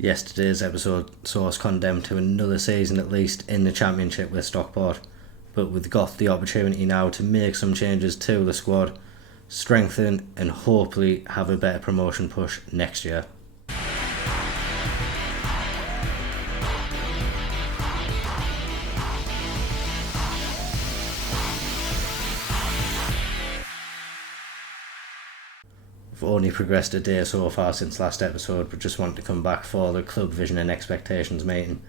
Yesterday's episode saw us condemned to another season at least in the Championship with Stockport, but we've got the opportunity now to make some changes to the squad, strengthen and hopefully have a better promotion push next year. We've only progressed a day so far since last episode, but just want to come back for the club vision and expectations meeting.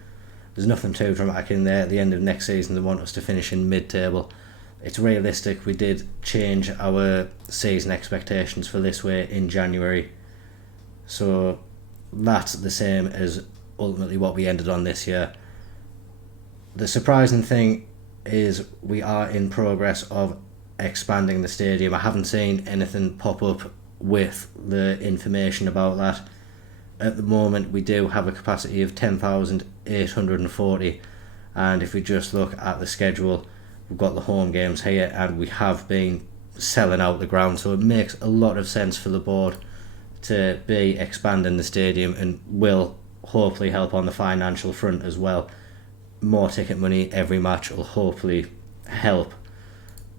There's nothing too dramatic in there. At the end of next season they want us to finish in mid-table. It's realistic. We did change our season expectations for this way in January, so that's the same as ultimately what we ended on this year. The surprising thing is we are in progress of expanding the stadium. I haven't seen anything pop up with the information about that. At the moment we do have a capacity of 10,840, and if we just look at the schedule, we've got the home games here and we have been selling out the ground, so it makes a lot of sense for the board to be expanding the stadium and will hopefully help on the financial front as well. More ticket money every match will hopefully help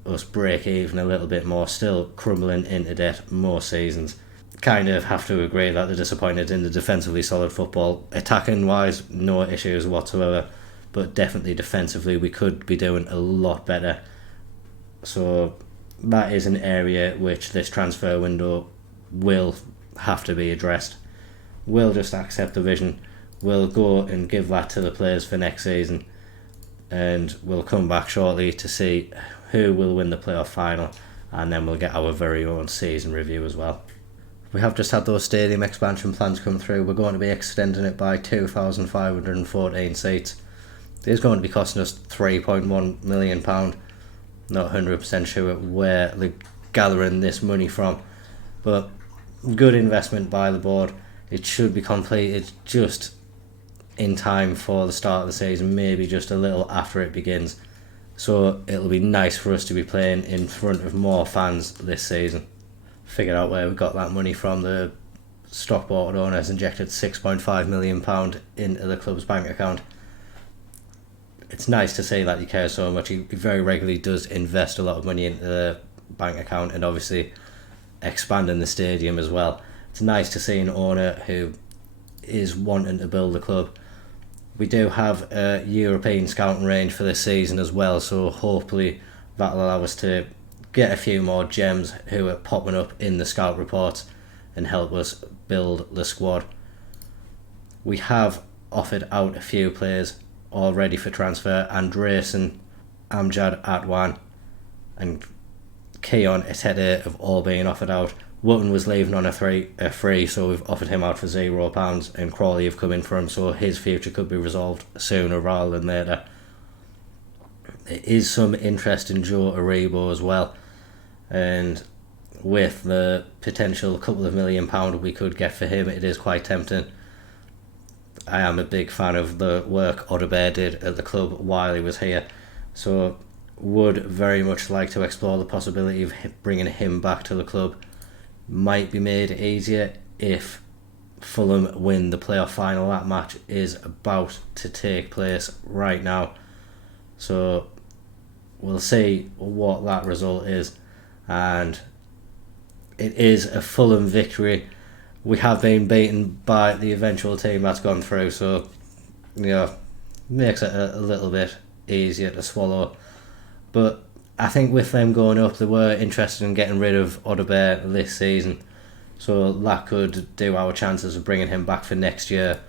us break even a little bit more, still crumbling into debt more seasons. Kind of have to agree that they're disappointed in the defensively solid football. Attacking wise, no issues whatsoever, but definitely defensively we could be doing a lot better. So that is an area which this transfer window will have to be addressed. We'll just accept the vision, we'll go and give that to the players for next season, and we'll come back shortly to see who will win the playoff final, and then we'll get our very own season review as well. We have just had those stadium expansion plans come through. We're going to be extending it by 2,514 seats. It is going to be costing us £3.1 million. Not 100% sure where they're gathering this money from, but good investment by the board. It should be completed just in time for the start of the season, maybe just a little after it begins. So it'll be nice for us to be playing in front of more fans this season. Figured out where we got that money from. The Stockport owners injected £6.5 million into the club's bank account. It's nice to see that he cares so much. He very regularly does invest a lot of money into the bank account, and obviously expanding the stadium as well. It's nice to see an owner who is wanting to build the club. We do have a European scouting range for this season as well, so hopefully that'll allow us to get a few more gems who are popping up in the scout reports and help us build the squad. We have offered out a few players already for transfer. Andresen, Amjad Atwan and Keon Etete have all been offered out. Wootton was leaving on a free, so we've offered him out for £0, and Crawley have come in for him, so his future could be resolved sooner rather than later. There is some interest in Joe Aribo as well, and with the potential couple of £1 million we could get for him, it is quite tempting. I am a big fan of the work Odebear did at the club while he was here, so would very much like to explore the possibility of bringing him back to the club. Might be made easier if Fulham win the playoff final. That match is about to take place right now, so we'll see what that result is, and it is a Fulham victory. We have been beaten by the eventual team that's gone through, so makes it a little bit easier to swallow. But I think with them going up, they were interested in getting rid of Odebear this season, so that could do our chances of bringing him back for next year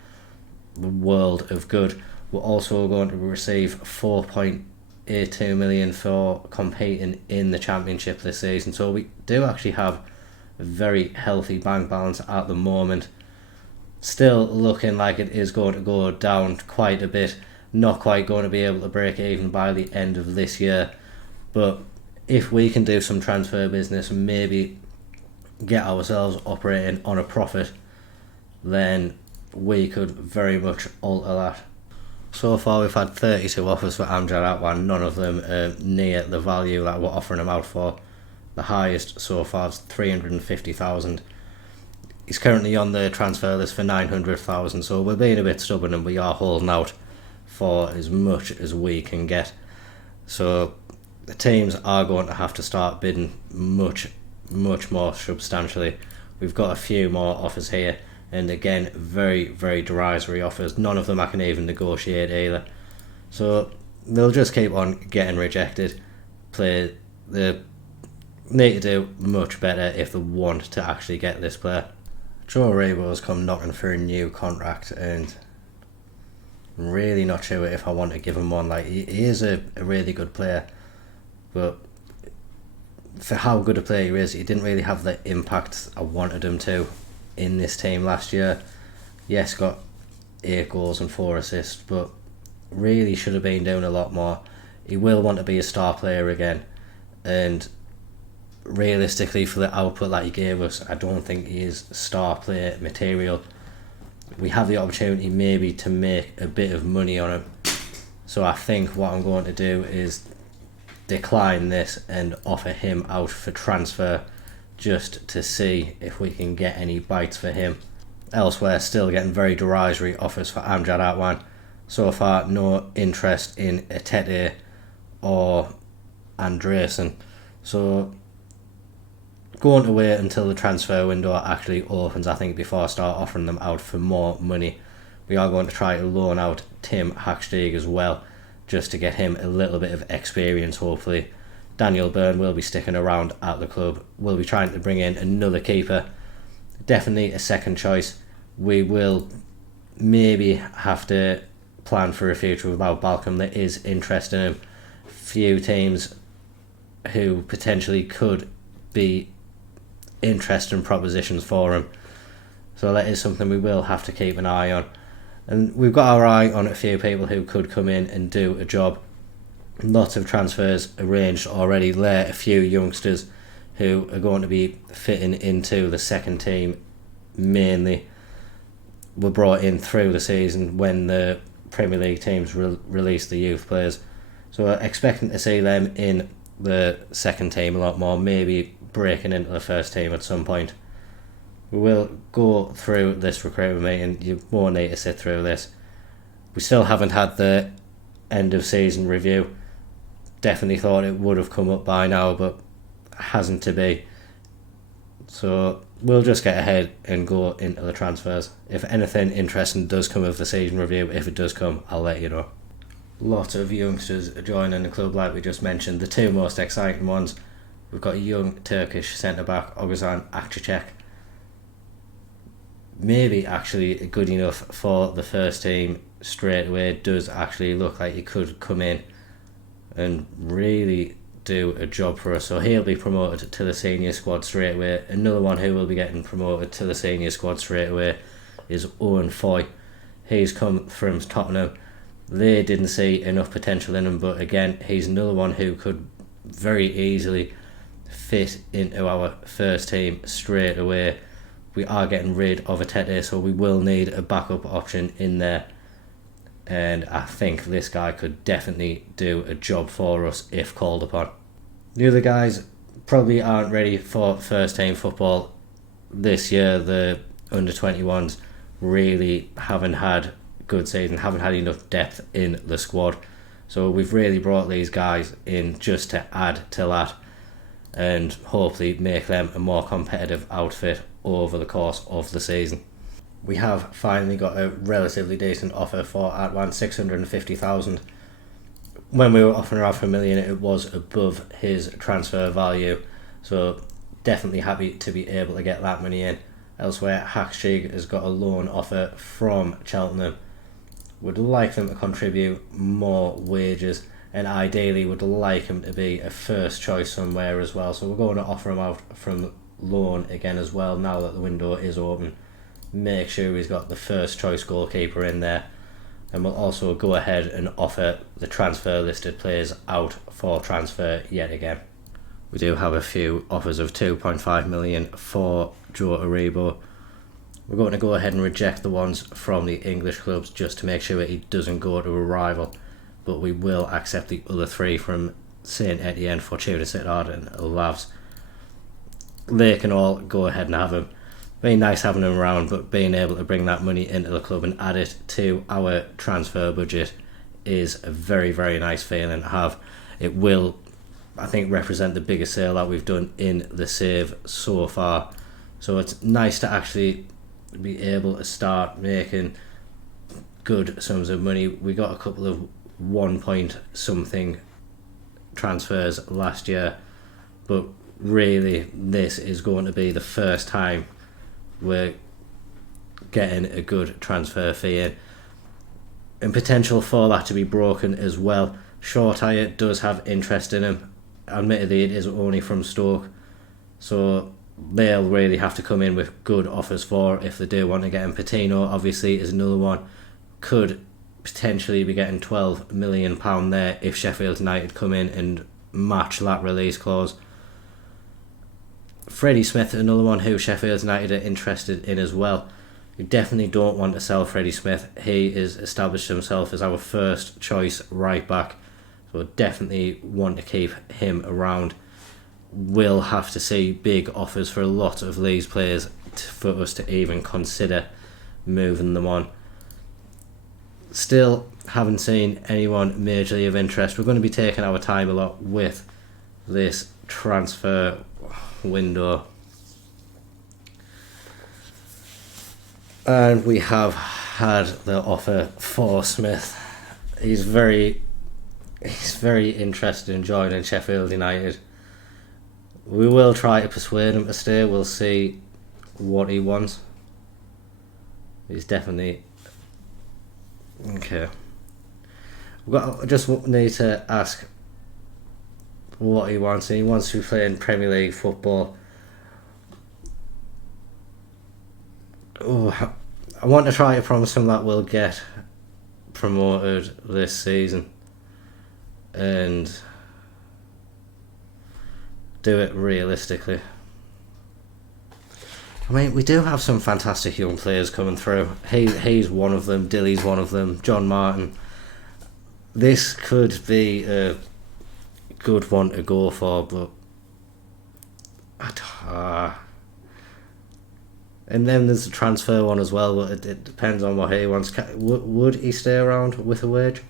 the world of good. We're also going to receive £4.82 million for competing in the Championship this season, so we do actually have a very healthy bank balance at the moment. Still looking like it is going to go down quite a bit, not quite going to be able to break even by the end of this year. But if we can do some transfer business and maybe get ourselves operating on a profit, then we could very much alter that. So far we've had 32 offers for Amjad Atwan, none of them are near the value that we're offering him out for. The highest so far is 350,000. He's currently on the transfer list for 900,000, so we're being a bit stubborn and we are holding out for as much as we can get. So the teams are going to have to start bidding much more substantially. We've got a few more offers here, and again, very, very derisory offers. None of them I can even negotiate either. So they'll just keep on getting rejected. They need to do much better if they want to actually get this player. Joe Aribo's come knocking for a new contract, and I'm really not sure if I want to give him one. Like, he is a really good player, but for how good a player he is, he didn't really have the impact I wanted him to in this team last year. Yes, got 8 goals and 4 assists, but really should have been doing a lot more. He will want to be a star player again, and realistically, for the output that he gave us, I don't think he is star player material. We have the opportunity maybe to make a bit of money on him, so I think what I'm going to do is decline this and offer him out for transfer, just to see if we can get any bites for him. Elsewhere, still getting very derisory offers for Amjad Atwan. So far, no interest in Etete or Andresen. So going to wait until the transfer window actually opens, I think, before I start offering them out for more money. We are going to try to loan out Tim Hacksteig as well, just to get him a little bit of experience, hopefully. Daniel Byrne will be sticking around at the club. We'll be trying to bring in another keeper. Definitely a second choice. We will maybe have to plan for a future without Balcom. There is interest in him. Few teams who potentially could be interesting propositions for him. So that is something we will have to keep an eye on. And we've got our eye on a few people who could come in and do a job. Lots of transfers arranged already. There are a few youngsters who are going to be fitting into the second team mainly. Were brought in through the season when the Premier League teams released the youth players. So expecting to see them in the second team a lot more, maybe breaking into the first team at some point. We will go through this recruitment meeting. You won't need to sit through this. We still haven't had the end of season review. Definitely thought it would have come up by now, but hasn't to be. So we'll just get ahead and go into the transfers. If anything interesting does come of the season review, if it does come, I'll let you know. Lots of youngsters joining the club, like we just mentioned. The two most exciting ones, we've got a young Turkish centre-back, Oguzhan Akçiçek. Maybe actually good enough for the first team straight away. Does actually look like he could come in and really do a job for us. So he'll be promoted to the senior squad straight away. Another one who will be getting promoted to the senior squad straight away is Owen Foy. He's come from Tottenham. They didn't see enough potential in him, but again, he's another one who could very easily fit into our first team straight away. We are getting rid of Etete, so we will need a backup option in there. And I think this guy could definitely do a job for us if called upon. The other guys probably aren't ready for first team football this year. The under-21s really haven't had good season, haven't had enough depth in the squad. So we've really brought these guys in just to add to that and hopefully make them a more competitive outfit over the course of the season. We have finally got a relatively decent offer for Atwan, 650,000. When we were offering around for $1 million, it was above his transfer value, so definitely happy to be able to get that money in. Elsewhere, Hacksteig has got a loan offer from Cheltenham. Would like them to contribute more wages, and ideally would like him to be a first choice somewhere as well. So we're going to offer him out from loan again as well now that the window is open. Make sure he's got the first choice goalkeeper in there, and we'll also go ahead and offer the transfer listed players out for transfer yet again. We do have a few offers of 2.5 million for Joe Aribo. We're going to go ahead and reject the ones from the English clubs just to make sure that he doesn't go to a rival, but we will accept the other 3 from Saint Etienne, Fortuna Sittard and Lavs. They can all go ahead and have him. Very nice having him around, but being able to bring that money into the club and add it to our transfer budget is a very, very nice feeling to have. It will, I think, represent the biggest sale that we've done in the save so far. So it's nice to actually be able to start making good sums of money. We got a couple of 1 point something transfers last year, but really this is going to be the first time we're getting a good transfer fee in, and potential for that to be broken as well. Shortire does have interest in him. Admittedly, it is only from Stoke, so they'll really have to come in with good offers for if they do want to get him. Patino obviously is another one, could potentially be getting £12 million there if Sheffield United come in and match that release clause. Freddie Smith, another one who Sheffield United are interested in as well. You definitely don't want to sell Freddie Smith. He has established himself as our first choice right back, so definitely want to keep him around. We'll have to see big offers for a lot of these players for us to even consider moving them on. Still haven't seen anyone majorly of interest. We're going to be taking our time a lot with this transfer window, and we have had the offer for Smith. He's very interested in joining Sheffield United. We will try to persuade him to stay. We'll see what he wants. He's definitely okay. I just need to ask what he wants. He wants to play in Premier League football. I want to try to promise him that we'll get promoted this season and do it realistically. I mean, we do have some fantastic young players coming through. He's one of them, Dilly's one of them, John Martin. This could be a good one to go for, but and then there's the transfer one as well, but it depends on what he wants. Would he stay around with a wage?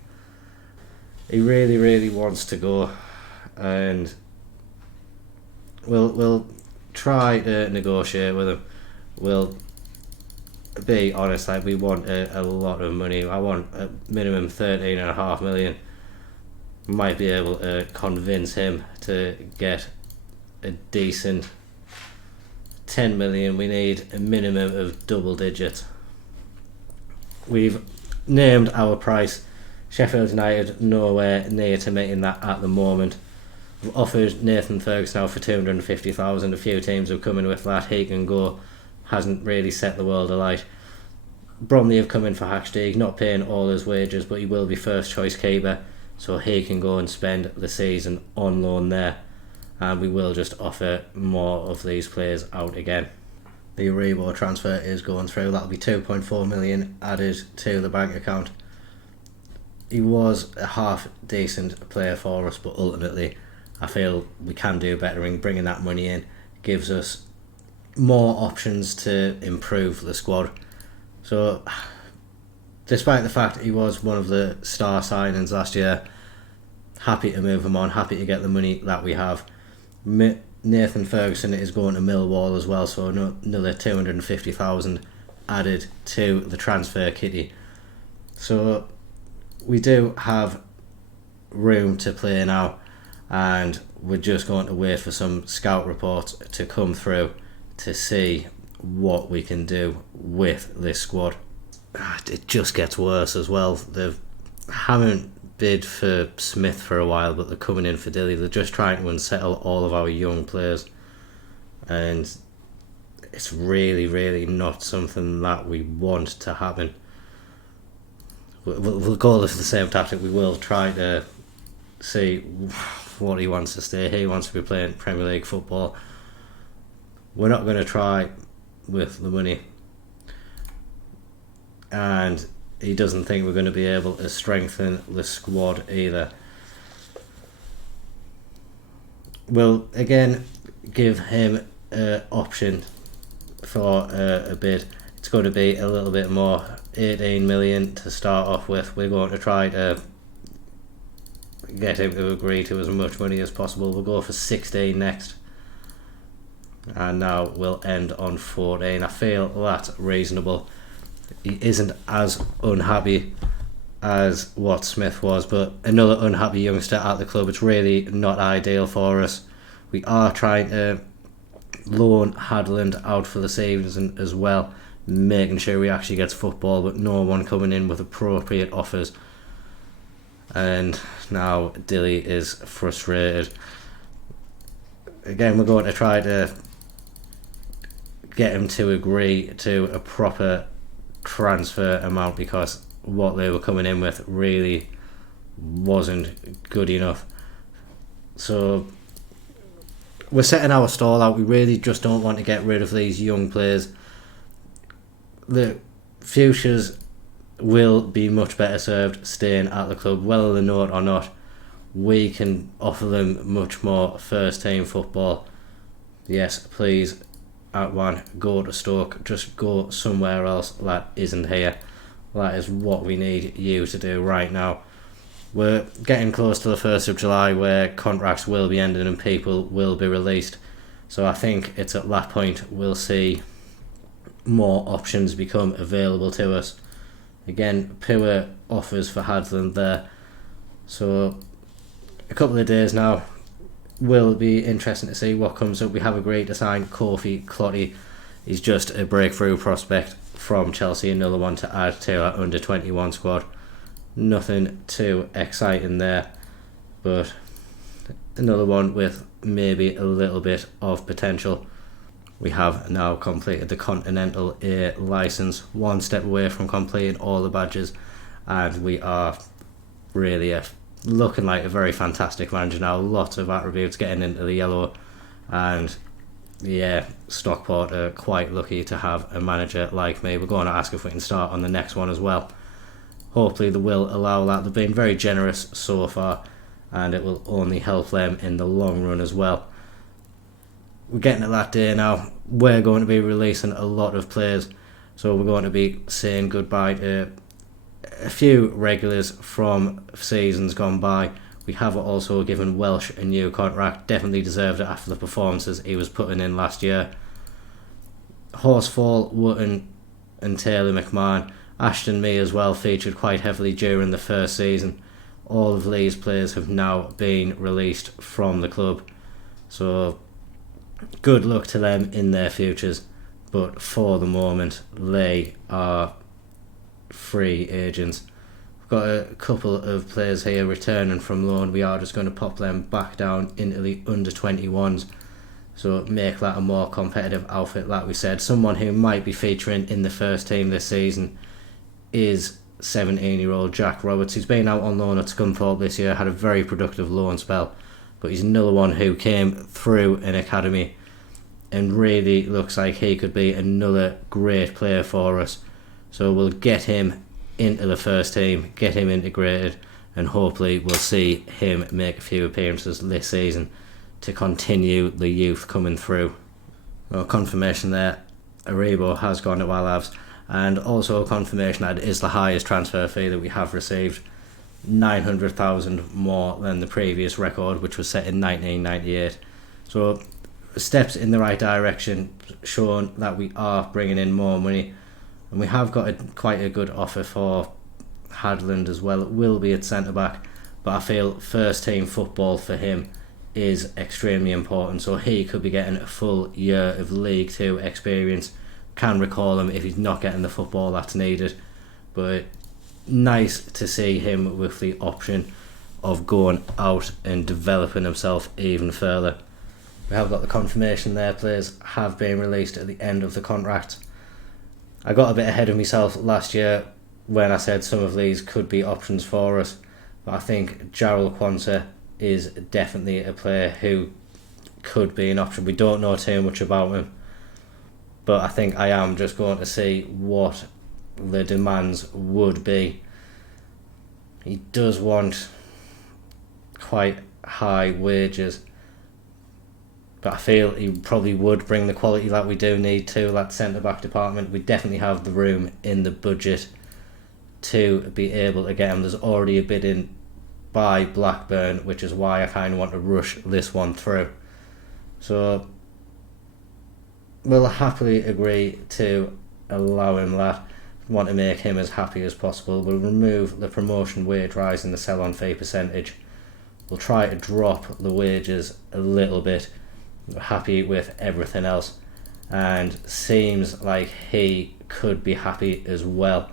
He really, really wants to go, and we'll try to negotiate with him. We'll be honest, like, we want a lot of money. I want a minimum 13.5 million. Might be able to convince him to get a decent 10 million. We need a minimum of double digits. We've named our price. Sheffield United nowhere near to meeting that at the moment. We've offered Nathan Ferguson now for 250,000. A few teams have come in with that. He can go. Hasn't really set the world alight. Bromley have come in for Hacksteig, not paying all his wages, but he will be first choice keeper, so he can go and spend the season on loan there, and we will just offer more of these players out again. The Rebo transfer is going through. That'll be 2.4 million added to the bank account. He was a half decent player for us, but ultimately I feel we can do better in bringing that money in. Gives us more options to improve the squad. So despite the fact he was one of the star signings last year, happy to move him on, happy to get the money that we have. Nathan Ferguson is going to Millwall as well, so another 250,000 added to the transfer kitty. So we do have room to play now, and we're just going to wait for some scout reports to come through to see what we can do with this squad. It just gets worse as well. They haven't bid for Smith for a while, but they're coming in for Dilly. They're just trying to unsettle all of our young players, and it's really, really not something that we want to happen. We'll go with the same tactic. We will try to see what he wants to stay. He wants to be playing Premier League football. We're not going to try with the money, and he doesn't think we're going to be able to strengthen the squad either. We'll again give him an option for a bid. It's going to be a little bit more, 18 million to start off with. We're going to try to get him to agree to as much money as possible. We'll go for 16 next, and now we'll end on 14. I feel that's reasonable. He isn't as unhappy as what Smith was, but another unhappy youngster at the club. It's really not ideal for us. We are trying to loan Hadland out for the season as well, making sure he actually gets football, but no one coming in with appropriate offers. And now Dilly is frustrated. Again, we're going to try to get him to agree to a proper transfer amount, because what they were coming in with really wasn't good enough. So we're setting our stall out. We really just don't want to get rid of these young players. The futures will be much better served staying at the club, whether they know it or not. We can offer them much more first team football. Yes, please, at one, go to Stoke. Just go somewhere else that isn't here. That is what we need you to do right now. We're getting close to the 1st of July where contracts will be ending and people will be released. So I think it's at that point we'll see more options become available to us. Again, poor offers for Hadland there. So a couple of days now will be interesting to see what comes up. We have agreed to sign Kofi Clotty. He's just a breakthrough prospect from Chelsea, another one to add to our under-21 squad. Nothing too exciting there, but another one with maybe a little bit of potential. We have now completed the Continental A licence, one step away from completing all the badges, and we are really looking like a very fantastic manager now. Lots of attributes getting into the yellow, and yeah, Stockport are quite lucky to have a manager like me. We're going to ask if we can start on the next one as well. Hopefully they will allow that. They've been very generous so far, and it will only help them in the long run as well. We're getting to that day now. We're going to be releasing a lot of players, so we're going to be saying goodbye to a few regulars from seasons gone by. We have also given Welsh a new contract. Definitely deserved it after the performances he was putting in last year. Horsfall, Wootton and Taylor McMahon. Ashton Mee as well featured quite heavily during the first season. All of these players have now been released from the club. So good luck to them in their futures. But for the moment, they are free agents. Got a couple of players here returning from loan. We are just going to pop them back down into the under-21s, so make that a more competitive outfit. Like we said, someone who might be featuring in the first team this season is 17-year-old Jack Roberts. He's been out on loan at Scunthorpe this year, had a very productive loan spell, but he's another one who came through an academy and really looks like he could be another great player for us. So we'll get him into the first team, get him integrated, and hopefully we'll see him make a few appearances this season to continue the youth coming through. Well, confirmation there, Aribo has gone to our Labs, and also confirmation that it is the highest transfer fee that we have received, 900,000 more than the previous record, which was set in 1998. So steps in the right direction, showing that we are bringing in more money. And we have got quite a good offer for Hadland as well. It will be at centre-back, but I feel first team football for him is extremely important. So he could be getting a full year of League 2 experience. Can recall him if he's not getting the football that's needed. But nice to see him with the option of going out and developing himself even further. We have got the confirmation there. Players have been released at the end of the contract. I got a bit ahead of myself last year when I said some of these could be options for us, but I think Jarrell Quansah is definitely a player who could be an option. We don't know too much about him, but I think I am just going to see what the demands would be. He does want quite high wages, but I feel he probably would bring the quality that we do need to that centre-back department. We definitely have the room in the budget to be able to get him. There's already a bid in by Blackburn, which is why I kind of want to rush this one through. So we'll happily agree to allow him that. We want to make him as happy as possible. We'll remove the promotion wage rise and the sell-on fee percentage. We'll try to drop the wages a little bit. We're happy with everything else, and seems like he could be happy as well.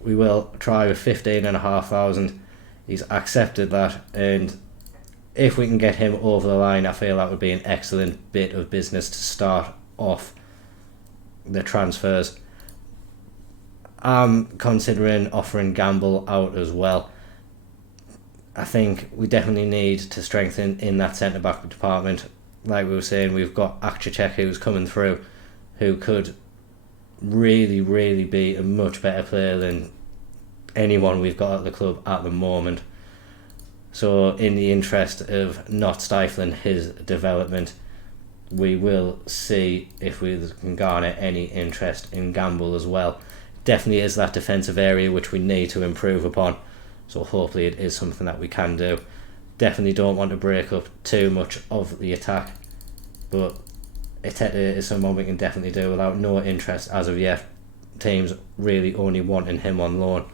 We will try with 15,500. He's accepted that, and if we can get him over the line, I feel that would be an excellent bit of business to start off the transfers. I'm considering offering Gamble out as well. I think we definitely need to strengthen in that centre-back department. Like we were saying, we've got Akchacek who's coming through, who could really, really be a much better player than anyone we've got at the club at the moment. So in the interest of not stifling his development, we will see if we can garner any interest in Gamble as well. Definitely is that defensive area which we need to improve upon, so hopefully it is something that we can do. Definitely don't want to break up too much of the attack, but Iteta is someone we can definitely do without no interest as of yet. Teams really only wanting him on loan,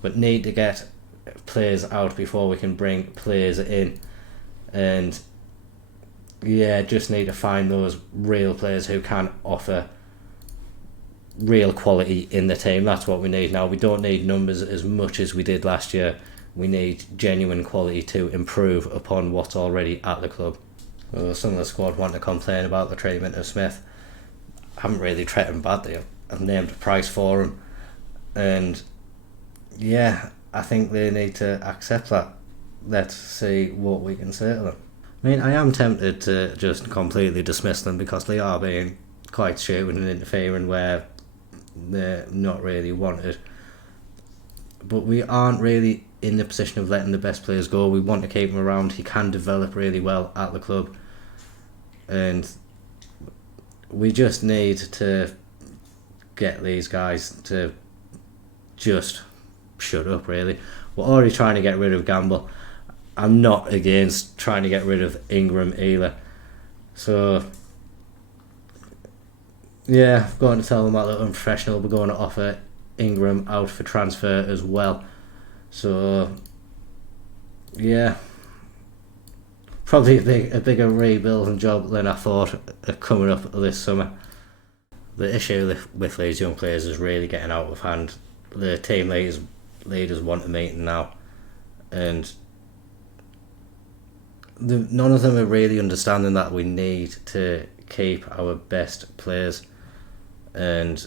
but need to get players out before we can bring players in. And yeah, just need to find those real players who can offer real quality in the team. That's what we need now. We don't need numbers as much as we did last year. We need genuine quality to improve upon what's already at the club. So some of the squad want to complain about the treatment of Smith. I haven't really treated him badly. I've named a price for him, and yeah, I think they need to accept that. Let's see what we can say to them. I mean, I am tempted to just completely dismiss them because they are being quite stupid and interfering where they're not really wanted. But we aren't really in the position of letting the best players go. We want to keep him around. He can develop really well at the club, and we just need to get these guys to just shut up, really. We're already trying to get rid of Gamble. I'm not against trying to get rid of Ingram either. So yeah, I'm going to tell them that they're unprofessional. We're going to offer Ingram out for transfer as well. So yeah, probably a bigger rebuilding job than I thought coming up this summer. The issue with these young players is really getting out of hand. The team leaders want a meeting now, and none of them are really understanding that we need to keep our best players, and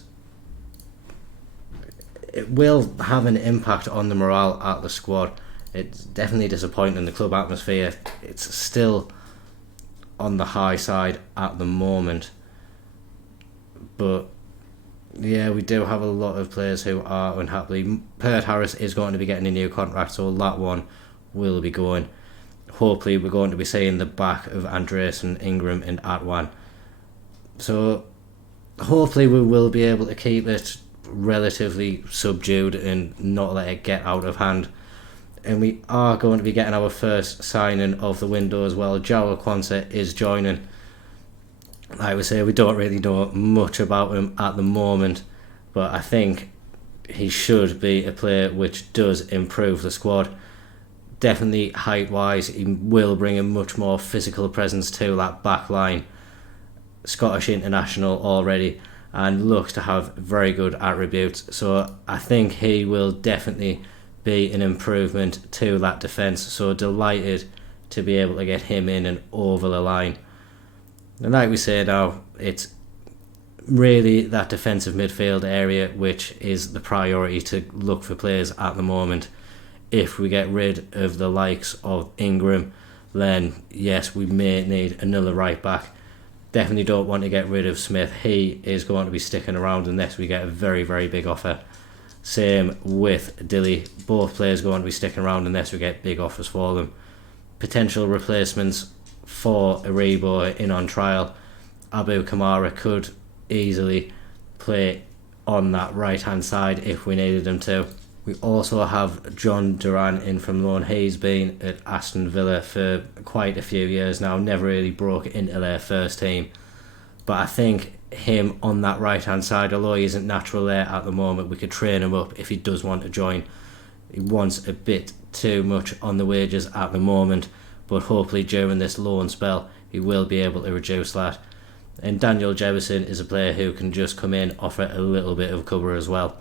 it will have an impact on the morale at the squad. It's definitely disappointing. The club atmosphere, it's still on the high side at the moment, but yeah, we do have a lot of players who are unhappy. Pert Harris is going to be getting a new contract, so that one will be going. Hopefully we're going to be seeing the back of Andreasen, Ingram and Atwan. So hopefully we will be able to keep it relatively subdued and not let it get out of hand. And we are going to be getting our first signing of the window as well. Joao Kwanzaa is joining. Like we say, we don't really know much about him at the moment, but I think he should be a player which does improve the squad. Definitely height-wise, he will bring a much more physical presence to that back line. Scottish international already, and looks to have very good attributes. So I think he will definitely be an improvement to that defence. So delighted to be able to get him in and over the line. And like we say now, it's really that defensive midfield area which is the priority to look for players at the moment. If we get rid of the likes of Ingram, then yes, we may need another right back. Definitely don't want to get rid of Smith. He is going to be sticking around unless we get a very, very big offer. Same with Dilly. Both players going to be sticking around unless we get big offers for them. Potential replacements for Aribo in on trial. Abu Kamara could easily play on that right hand side if we needed him to. We also have John Duran in from loan. He's been at Aston Villa for quite a few years now, never really broke into their first team. But I think him on that right hand side, although he isn't natural there at the moment, we could train him up if he does want to join. He wants a bit too much on the wages at the moment, but hopefully during this loan spell he will be able to reduce that. And Daniel Jefferson is a player who can just come in, offer a little bit of cover as well.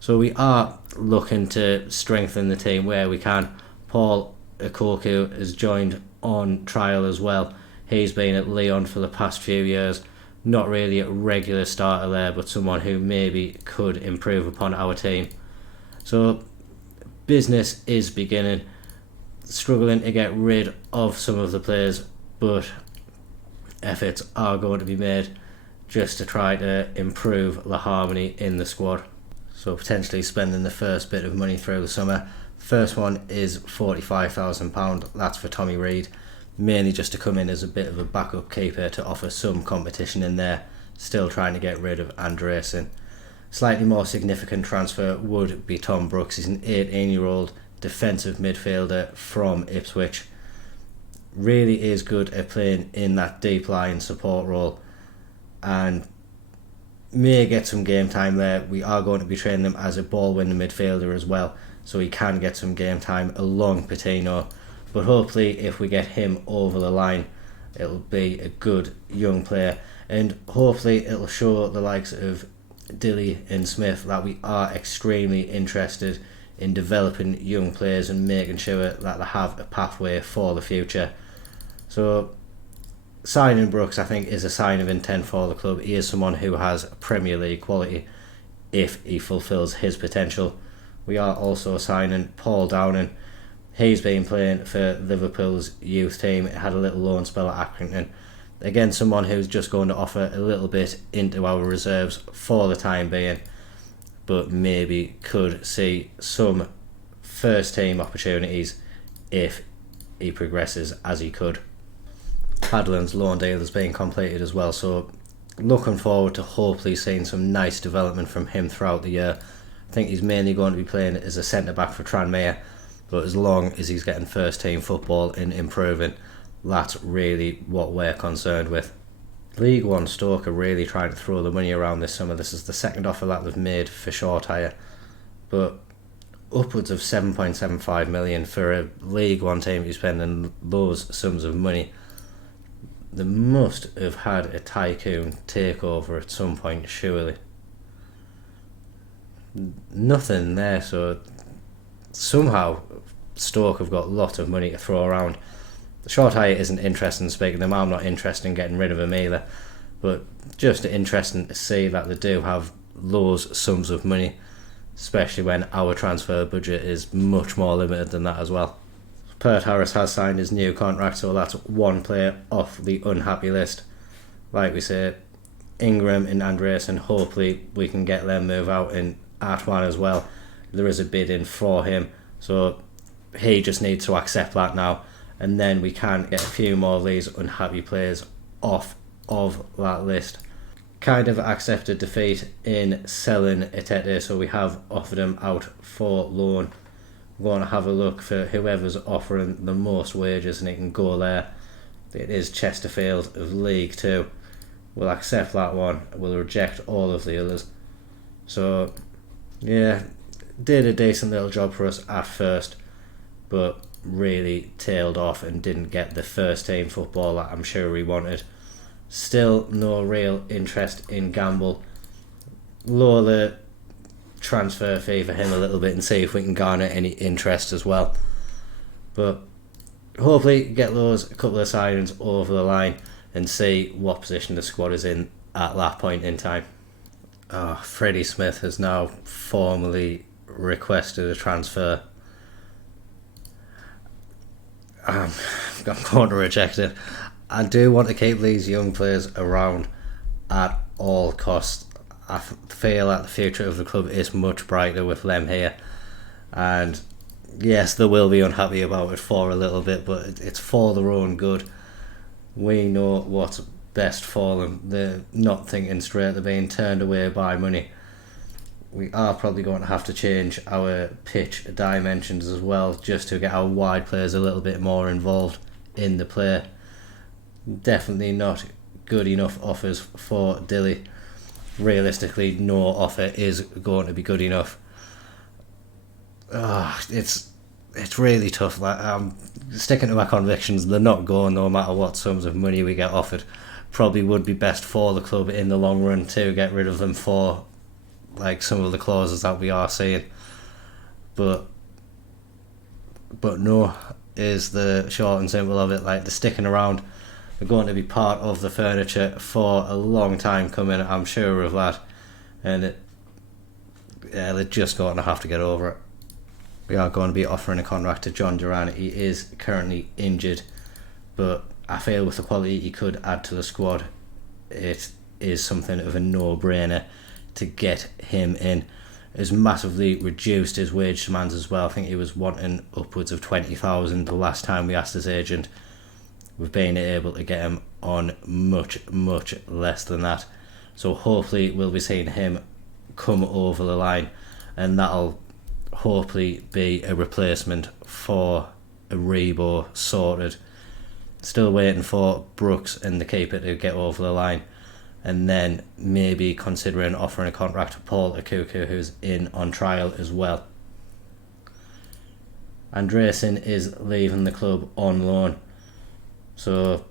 So we are looking to strengthen the team where we can. Paul Okoku has joined on trial as well. He's been at Lyon for the past few years. Not really a regular starter there, but someone who maybe could improve upon our team. So business is beginning. Struggling to get rid of some of the players, but efforts are going to be made just to try to improve the harmony in the squad. So potentially spending the first bit of money through the summer. First one is £45,000. That's for Tommy Reid, mainly just to come in as a bit of a backup keeper to offer some competition in there. Still trying to get rid of Andreasen. Slightly more significant transfer would be Tom Brooks. He's an 18-year-old defensive midfielder from Ipswich. Really is good at playing in that deep line support role and may get some game time there. We are going to be training him as a ball-winning midfielder as well, so he can get some game time along Patino. But hopefully if we get him over the line, it'll be a good young player, and hopefully it'll show the likes of Dilly and Smith that we are extremely interested in developing young players and making sure that they have a pathway for the future. So signing Brooks, I think, is a sign of intent for the club. He is someone who has Premier League quality if he fulfills his potential. We are also signing Paul Downing. He's been playing for Liverpool's youth team. It had a little loan spell at Accrington. Again, someone who's just going to offer a little bit into our reserves for the time being, but maybe could see some first team opportunities if he progresses as he could. Hadland's loan deal has been completed as well, so looking forward to hopefully seeing some nice development from him throughout the year. I think he's mainly going to be playing as a centre back for Tranmere, but as long as he's getting first team football and improving, that's really what we're concerned with. League One Stoke are really trying to throw the money around this summer. This is the second offer that they've made for Short Hire, but upwards of 7.75 million for a League One team who's spending those sums of money. They must have had a tycoon takeover at some point, surely. Nothing there, so somehow Stoke have got a lot of money to throw around. The Short Hire isn't interesting speaking to them. I'm not interested in getting rid of him either, but just interesting to see that they do have those sums of money, especially when our transfer budget is much more limited than that as well. Pert Harris has signed his new contract, so that's one player off the unhappy list. Like we say, Ingram and Andreasen, hopefully we can get them move out, and Atwan as well. There is a bid in for him, so he just needs to accept that now, and then we can get a few more of these unhappy players off of that list. Kind of accepted defeat in selling Etete, so we have offered him out for loan. We're going to have a look for whoever's offering the most wages and he can go there. It is Chesterfield of League 2. We'll accept that one. We'll reject all of the others. So, yeah, did a decent little job for us at first, but really tailed off and didn't get the first team football that I'm sure we wanted. Still no real interest in Gamble. Lower the transfer fee for him a little bit and see if we can garner any interest as well. But hopefully get those couple of signings over the line and see what position the squad is in at that point in time. Freddie Smith has now formally requested a transfer. I'm going to reject it. I do want to keep these young players around at all costs. I feel that the future of the club is much brighter with them here, and yes, they will be unhappy about it for a little bit, but it's for their own good. We know what's best for them. They're not thinking straight, they're being turned away by money. We are probably going to have to change our pitch dimensions as well, just to get our wide players a little bit more involved in the play. Definitely not good enough offers for Dilly. Realistically, no offer is going to be good enough. It's really tough. Like, I'm sticking to my convictions. They're not going no matter what sums of money we get offered. Probably would be best for the club in the long run to get rid of them for like some of the clauses that we are seeing. But no is the short and simple of it. Like, they're sticking around. They're going to be part of the furniture for a long time coming, I'm sure of that. And they're just going to have to get over it. We are going to be offering a contract to John Duran. He is currently injured, but I feel with the quality he could add to the squad, it is something of a no-brainer to get him in. Has massively reduced his wage demands as well. I think he was wanting upwards of 20,000 the last time we asked his agent. We've been able to get him on much less than that. So hopefully we'll be seeing him come over the line, and that'll hopefully be a replacement for a Rebo sorted. Still waiting for Brooks and the keeper to get over the line, and then maybe considering offering a contract to Paul Akuku, who's in on trial as well. Andresen is leaving the club on loan, so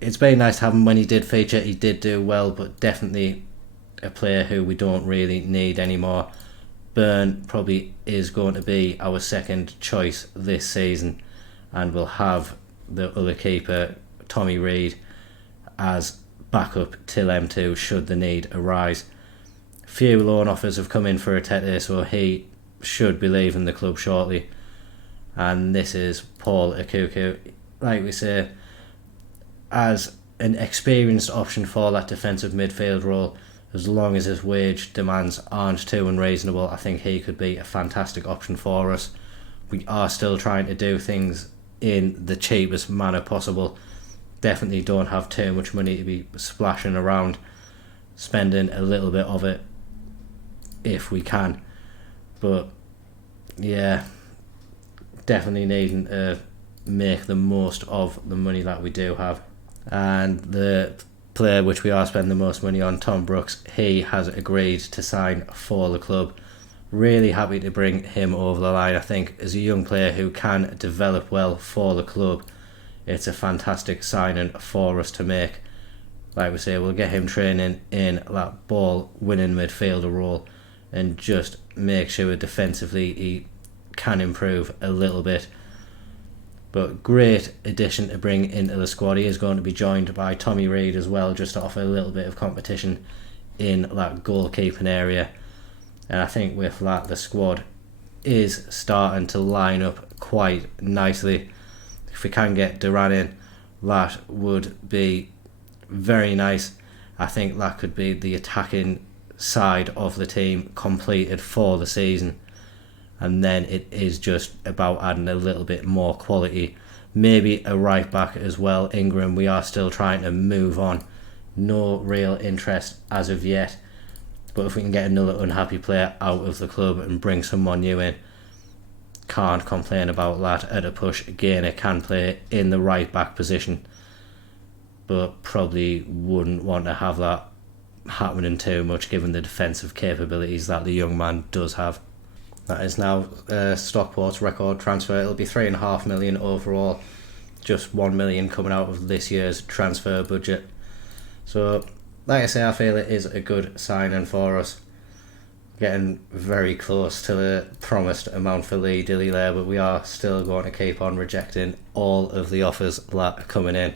it's been nice to have him when he did feature. He did do well, but definitely a player who we don't really need anymore. Byrne probably is going to be our second choice this season, and we'll have the other keeper, Tommy Reid, as backup till M2 should the need arise. Few loan offers have come in for Atete, so he should be leaving the club shortly. And this is Paul Akuku, like we say, as an experienced option for that defensive midfield role. As long as his wage demands aren't too unreasonable, I think he could be a fantastic option for us. We are still trying to do things in the cheapest manner possible. Definitely don't have too much money to be splashing around, spending a little bit of it if we can. But yeah, definitely needing to make the most of the money that we do have. And the player which we are spending the most money on, Tom Brooks, he has agreed to sign for the club. Really happy to bring him over the line. I think as a young player who can develop well for the club, it's a fantastic signing for us to make. Like we say, we'll get him training in that ball winning midfielder role and just make sure defensively he can improve a little bit. But great addition to bring into the squad. He is going to be joined by Tommy Reid as well, just to offer a little bit of competition in that goalkeeping area. And I think with that, the squad is starting to line up quite nicely. If we can get Duran in, that would be very nice. I think that could be the attacking side of the team completed for the season. And then it is just about adding a little bit more quality. Maybe a right back as well. Ingram, we are still trying to move on. No real interest as of yet. But if we can get another unhappy player out of the club and bring someone new in, can't complain about that. At a push, Gainer can play in the right back position, but probably wouldn't want to have that happening too much given the defensive capabilities that the young man does have. That is now Stockport's record transfer. It'll be 3.5 million overall, just 1 million coming out of this year's transfer budget. So, like I say, I feel it is a good signing for us. Getting very close to the promised amount for Lee Dilly there, but we are still going to keep on rejecting all of the offers that are coming in.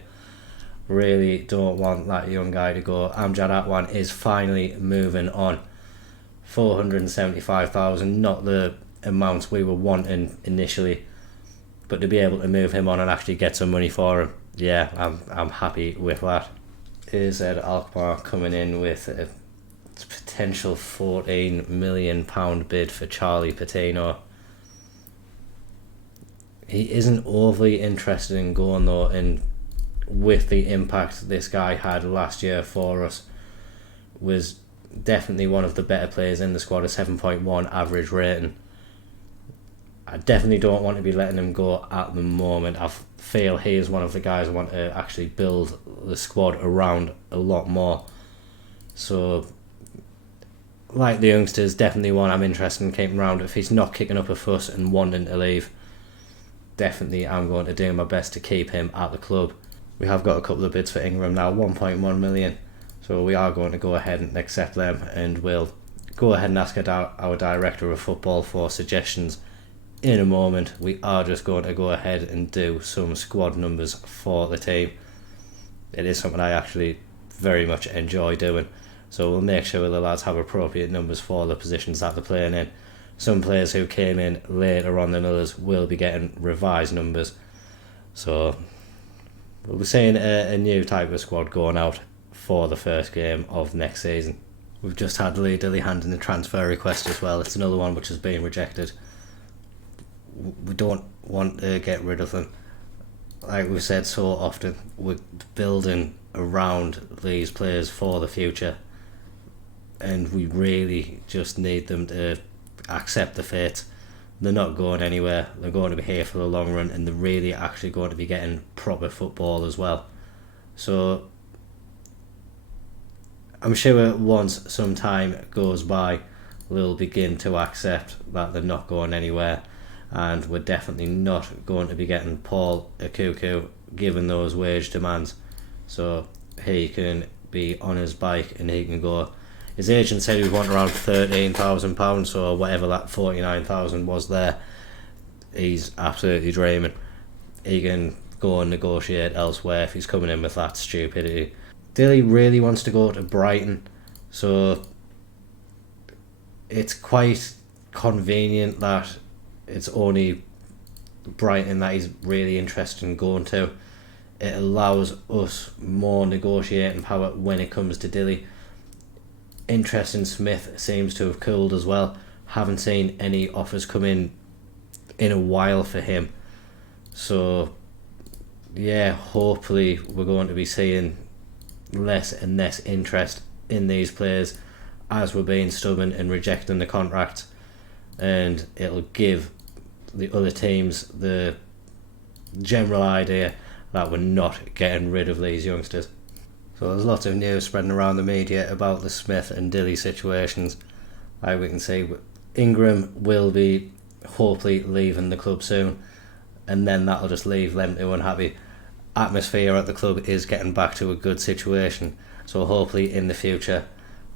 Really don't want that young guy to go. Amjad Atwan is finally moving on. 475,000, not the amount we were wanting initially, but to be able to move him on and actually get some money for him, yeah, I'm happy with that. Is Ed Alkmaar coming in with a potential £14 million bid for Charlie Patino? He isn't overly interested in going though and with the impact this guy had last year for us, was definitely one of the better players in the squad, a 7.1 average rating. I definitely don't want to be letting him go at the moment. I feel he is one of the guys I want to actually build the squad around a lot more. So, like the youngsters, definitely one I'm interested in keeping around. If he's not kicking up a fuss and wanting to leave, definitely I'm going to do my best to keep him at the club. We have got a couple of bids for Ingram now, 1.1 million. So we are going to go ahead and accept them, and we'll go ahead and ask our director of football for suggestions in a moment. We are just going to go ahead and do some squad numbers for the team. It is something I actually very much enjoy doing. So we'll make sure the lads have appropriate numbers for the positions that they're playing in. Some players who came in later on than others will be getting revised numbers. So we'll be seeing a new type of squad going out for the first game of next season. We've just had Lee Dilly hand in the transfer request as well. It's another one which has been rejected. We don't want to get rid of them. Like we've said so often, we're building around these players for the future, and we really just need them to accept the fate. They're not going anywhere. They're going to be here for the long run, and they're really actually going to be getting proper football as well. So I'm sure once some time goes by, they'll begin to accept that they're not going anywhere, and we're definitely not going to be getting Paul Akuku given those wage demands. So he can be on his bike and he can go. His agent said he want around £13,000, or whatever that 49,000 was there. He's absolutely dreaming. He can go and negotiate elsewhere if he's coming in with that stupidity. Dilly really wants to go to Brighton, so it's quite convenient that it's only Brighton that he's really interested in going to. It allows us more negotiating power when it comes to Dilly. Interest in Smith seems to have cooled as well. Haven't seen any offers come in a while for him. So yeah, hopefully we're going to be seeing less and less interest in these players as we're being stubborn and rejecting the contract, and it'll give the other teams the general idea that we're not getting rid of these youngsters. So there's lots of news spreading around the media about the Smith and Dilly situations. Like we can see, Ingram will be hopefully leaving the club soon, and then that'll just leave them too unhappy. Atmosphere at the club is getting back to a good situation, so hopefully in the future,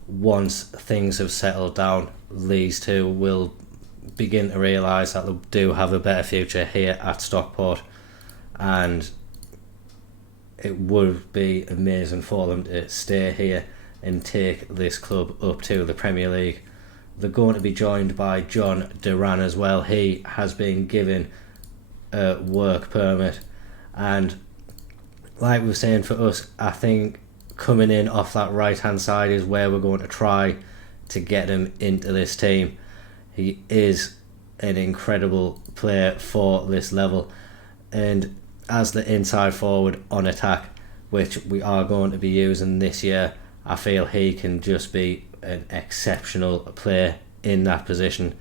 once things have settled down, these two will begin to realise that they do have a better future here at Stockport, and it would be amazing for them to stay here and take this club up to the Premier League. They're going to be joined by John Duran as well. He has been given a work permit, and like we were saying, for us, I think coming in off that right hand side is where we're going to try to get him into this team. He is an incredible player for this level, and as the inside forward on attack, which we are going to be using this year, I feel he can just be an exceptional player in that position.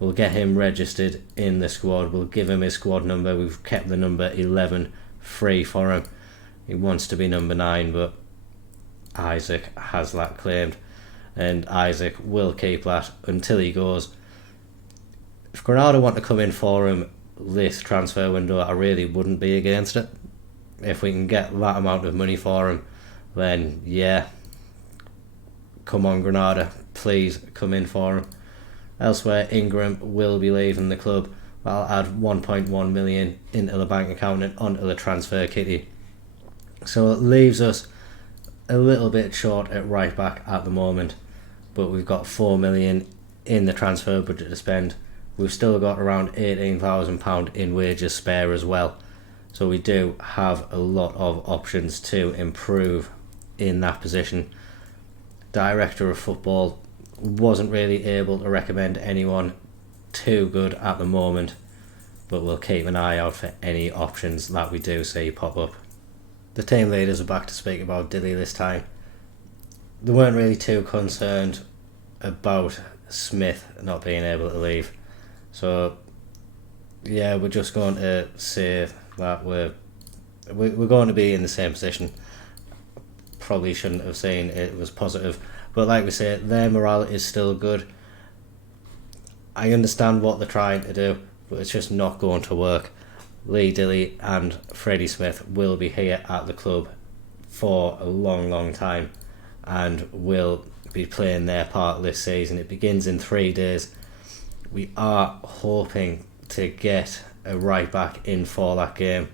We'll get him registered in the squad. We'll give him his squad number. We've kept the number 11 free for him. He wants to be number 9, but Isaac has that claimed, and Isaac will keep that until he goes. If Granada want to come in for him this transfer window, I really wouldn't be against it. If we can get that amount of money for him, then yeah, come on Granada, please come in for him. Elsewhere, Ingram will be leaving the club. I'll add 1.1 million into the bank account and onto the transfer kitty. So it leaves us a little bit short at right back at the moment, but we've got 4 million in the transfer budget to spend. We've still got around £18,000 in wages spare as well, so we do have a lot of options to improve in that position. Director of football wasn't really able to recommend anyone too good at the moment, but we'll keep an eye out for any options that we do see pop up. The team leaders are back to speak about Dilly this time. They weren't really too concerned about Smith not being able to leave. So, yeah, we're just going to say that we're going to be in the same position. Probably shouldn't have seen it was positive. But like we say, their morale is still good. I understand what they're trying to do, but it's just not going to work. Lee Dilly and Freddie Smith will be here at the club for a long, long time and will be playing their part this season. It begins in 3 days. We are hoping to get a right back in for that game.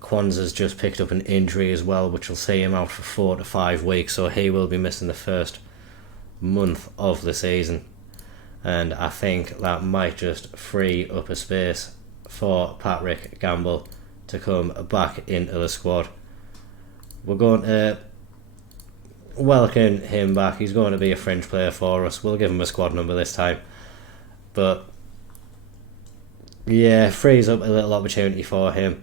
Kwanzaa's just picked up an injury as well, which will see him out for 4 to 5 weeks, so he will be missing the first month of the season. And I think that might just free up a space for Patrick Gamble to come back into the squad. We're going to welcome him back. He's going to be a fringe player for us. We'll give him a squad number this time. But yeah, frees up a little opportunity for him.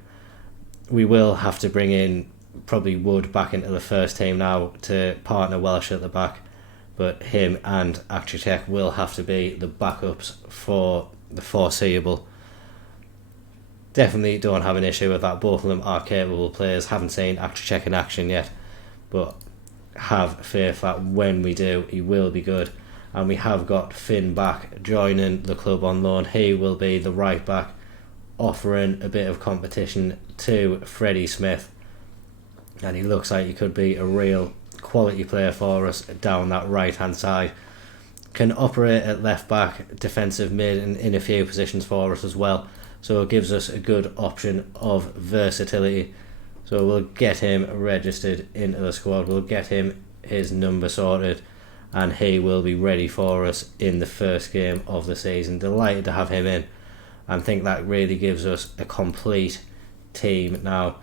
We will have to bring in probably Wood back into the first team now to partner Welsh at the back. But him and Akciatek will have to be the backups for the foreseeable. Definitely don't have an issue with that. Both of them are capable players. Haven't seen Akciatek in action yet, but have faith that when we do, he will be good. And we have got Finn back joining the club on loan. He will be the right back, offering a bit of competition to Freddie Smith. And he looks like he could be a real quality player for us down that right hand side. Can operate at left back, defensive mid, and in a few positions for us as well. So it gives us a good option of versatility. So we'll get him registered into the squad. We'll get him his number sorted, and he will be ready for us in the first game of the season. Delighted to have him in, and think that really gives us a complete team now.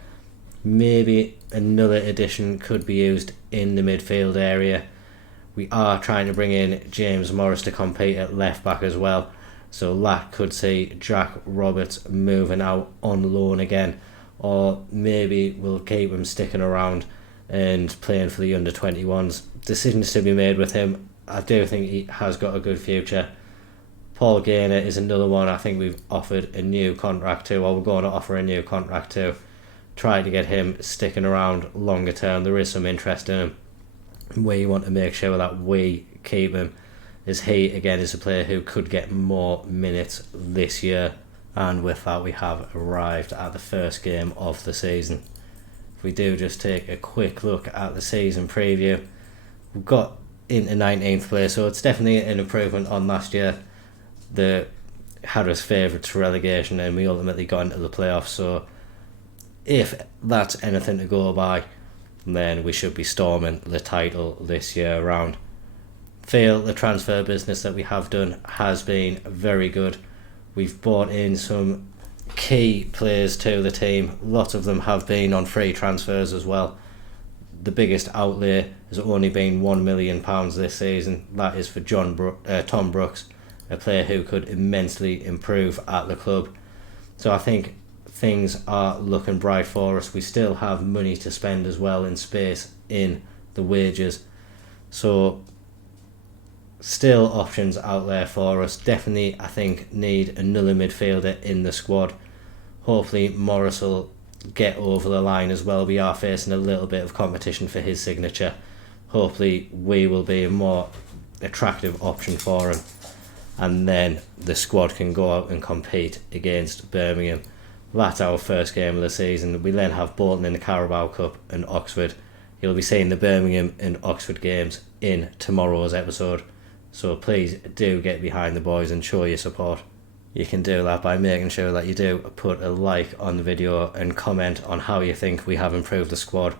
Maybe another addition could be used in the midfield area. We are trying to bring in James Morris to compete at left back as well. So that could see Jack Roberts moving out on loan again. Or maybe we'll keep him sticking around and playing for the under-21s. Decisions to be made with him. I do think he has got a good future. Paul Gaynor is another one I think we've offered a new contract to, or we're going to offer a new contract to. Try to get him sticking around longer term. There is some interest in him. We want to make sure that we keep him, as he again is a player who could get more minutes this year. And with that, we have arrived at the first game of the season. If we do just take a quick look at the season preview, we've got into 19th place, so it's definitely an improvement on last year. They had us favourites for relegation and we ultimately got into the playoffs, so if that's anything to go by, then we should be storming the title this year around. Feel the transfer business that we have done has been very good. We've brought in some key players to the team. Lots of them have been on free transfers as well. The biggest outlay has only been £1 million this season. That is for Tom Brooks, a player who could immensely improve at the club. So I think things are looking bright for us. We still have money to spend as well in space in the wages. So still options out there for us. Definitely, I think, need another midfielder in the squad. Hopefully Morris will get over the line as well. We are facing a little bit of competition for his signature. Hopefully we will be a more attractive option for him, and then the squad can go out and compete against Birmingham. That's our first game of the season. We then have Bolton in the Carabao Cup and Oxford. You'll be seeing the Birmingham and Oxford games in tomorrow's episode. So please do get behind the boys and show your support. You can do that by making sure that you do put a like on the video and comment on how you think we have improved the squad,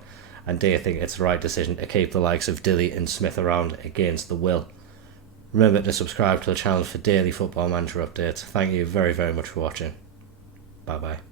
and do you think it's the right decision to keep the likes of Dilly and Smith around against the will. Remember to subscribe to the channel for daily Football Manager updates. Thank you very, very much for watching. Bye bye.